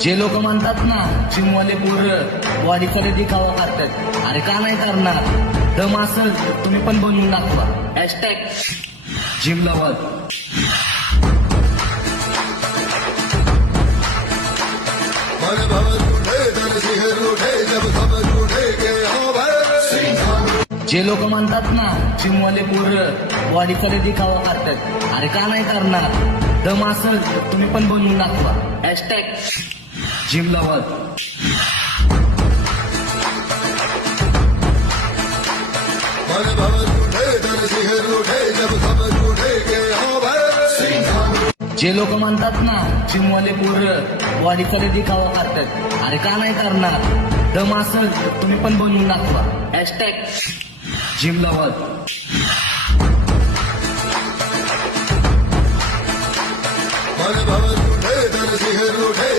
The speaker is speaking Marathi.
जे लोक म्हणतात ना जिमवाले पोरं बॉडीकडे दिखावा करतात, अरे का नाही करणार? दम असेल तर तुम्ही पण बनवून दाखवा. Hashtag gym lover. मन भवन उठे तन सिहर उठे जब खबर उठे के हो भर जे लोक म्हणतात ना जिमवाले पोरं बॉडीकडे दिखावा करतात, अरे का नाही करणार? दम असेल तर तुम्ही पण बनवून दाखवा. Hashtag gym lover. मन भवन उठे तन सिहर उठे जब खबर उठे के हो भर जे लोक म्हणतात ना जिमवाले पोरं बॉडीकडे दिखावा करतात, अरे का नाही करणार? दम असेल तर तुम्ही पण बनवून दाखवा. Hashtag gym lover. मन भवन उठे तन सिहर उठे